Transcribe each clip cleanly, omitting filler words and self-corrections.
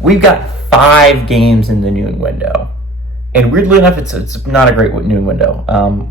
We've got 5 games in the noon window. And weirdly enough, it's not a great noon window.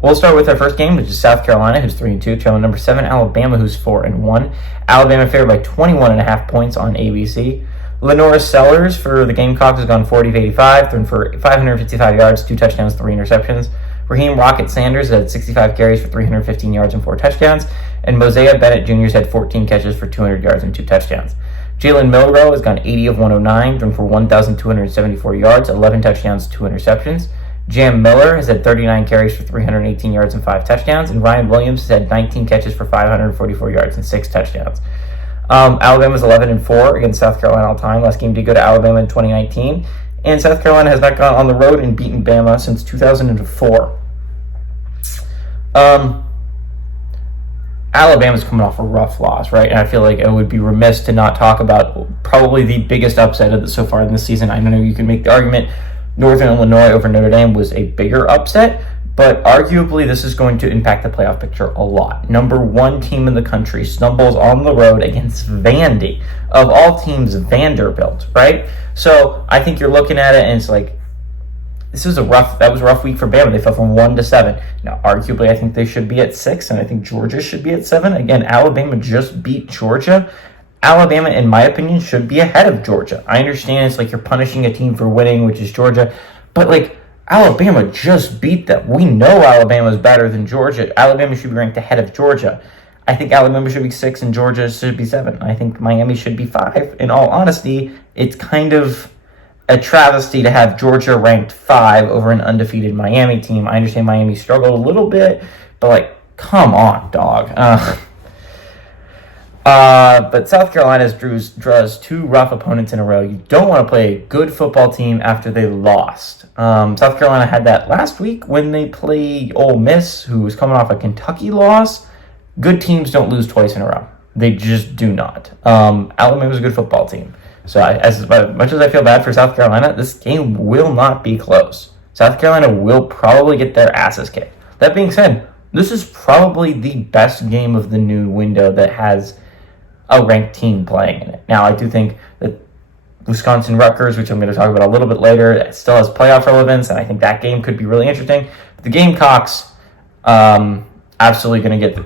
We'll start with our first game, which is South Carolina, who's 3-2, trailing number 7, Alabama, who's 4-1. Alabama favored by 21.5 points on ABC. Lenora Sellers for the Gamecocks has gone 40-85, thrown for 555 yards, 2 touchdowns, 3 interceptions. Raheem Rocket Sanders had 65 carries for 315 yards and 4 touchdowns. And Mosiah Bennett Jr. had 14 catches for 200 yards and 2 touchdowns. Jalen Milroe has gone 80 of 109, thrown for 1,274 yards, 11 touchdowns, 2 interceptions. Jam Miller has had 39 carries for 318 yards and 5 touchdowns. And Ryan Williams has had 19 catches for 544 yards and 6 touchdowns. Alabama's 11-4 against South Carolina all time. Last game did go to Alabama in 2019. And South Carolina has not gone on the road and beaten Bama since 2004. Alabama's coming off a rough loss, right? And I feel like I would be remiss to not talk about probably the biggest upset of so far in this season. I know you can make the argument Northern Illinois over Notre Dame was a bigger upset, but arguably this is going to impact the playoff picture a lot. Number 1 team in the country stumbles on the road against Vandy. Of all teams, Vanderbilt, right? So I think you're looking at it and it's like, that was a rough week for Bama. They fell from 1 to 7. Now, arguably, I think they should be at 6, and I think Georgia should be at 7. Again, Alabama just beat Georgia. Alabama, in my opinion, should be ahead of Georgia. I understand it's like you're punishing a team for winning, which is Georgia, but like Alabama just beat them. We know Alabama is better than Georgia. Alabama should be ranked ahead of Georgia. I think Alabama should be 6 and Georgia should be 7. I think Miami should be 5. In all honesty, it's kind of a travesty to have Georgia ranked 5 over an undefeated Miami team. I understand Miami struggled a little bit, but like, come on, dog. But South Carolina draws 2 rough opponents in a row. You don't want to play a good football team after they lost. South Carolina had that last week when they played Ole Miss, who was coming off a Kentucky loss. Good teams don't lose twice in a row. They just do not. Alabama's a good football team. So as much as I feel bad for South Carolina, this game will not be close. South Carolina will probably get their asses kicked. That being said, this is probably the best game of the noon window that has a ranked team playing in it. Now, I do think that Wisconsin-Rutgers, which I'm going to talk about a little bit later, still has playoff relevance, and I think that game could be really interesting. But the Gamecocks, absolutely going to get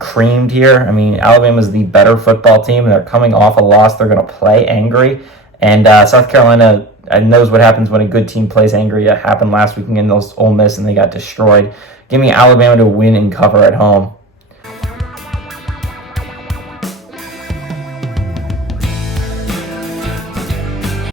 creamed here. I mean, Alabama's the better football team. They're coming off a loss. They're going to play angry. And South Carolina knows what happens when a good team plays angry. It happened last week against Ole Miss, and they got destroyed. Give me Alabama to win and cover at home.